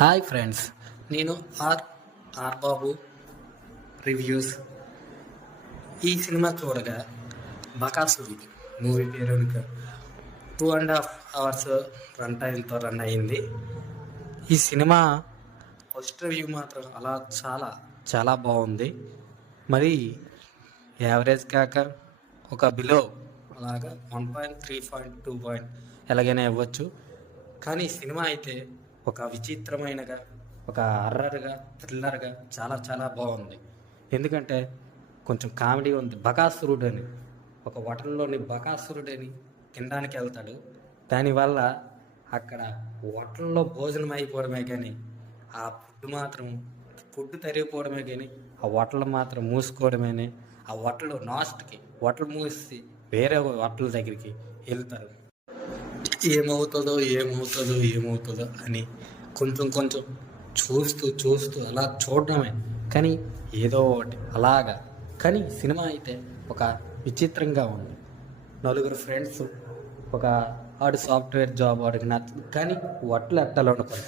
Hi friends, నేను are are Babu reviews. ఈ cinema చూడగా బకాసురుడు మూవీ పేరు 2.5 hours రన్ టైంతో రన్ అయింది. ఈ సినిమా ఫస్ట్ రివ్యూ మాత్రం అలా చాలా చాలా బాగుంది. మరి యావరేజ్ కాక ఒక బిలో అలాగా 1.3.2 ఎలాగైనా ఇవ్వచ్చు. కానీ సినిమా అయితే ఒక విచిత్రమైనగా, ఒక హర్రర్గా, థ్రిల్లర్గా చాలా చాలా బాగుంది. ఎందుకంటే కొంచెం కామెడీ ఉంది. బకాసురుడని ఒక హోటల్లోని బకాసురుడని తినడానికి వెళ్తాడు. దానివల్ల అక్కడ హోటల్లో భోజనం అయిపోవడమే కానీ ఆ ఫుడ్ తరిగిపోవడమే కానీ ఆ హోటల్ మాత్రం మూసుకోవడమే. ఆ హోటల్ లాస్ట్కి హోటల్ మూసి వేరే హోటల్ దగ్గరికి వెళ్తారు. ఏమవుతుందో అని కొంచెం కొంచెం చూస్తూ అలా చూడడమే. కానీ ఏదో ఒకటి అలాగా. కానీ సినిమా అయితే ఒక విచిత్రంగా ఉంది. నలుగురు ఫ్రెండ్స్, ఆడు సాఫ్ట్వేర్ జాబ్, వాడికి నచ్చదు కానీ హోటల్ ఎట్టాలనుకుంటాడు.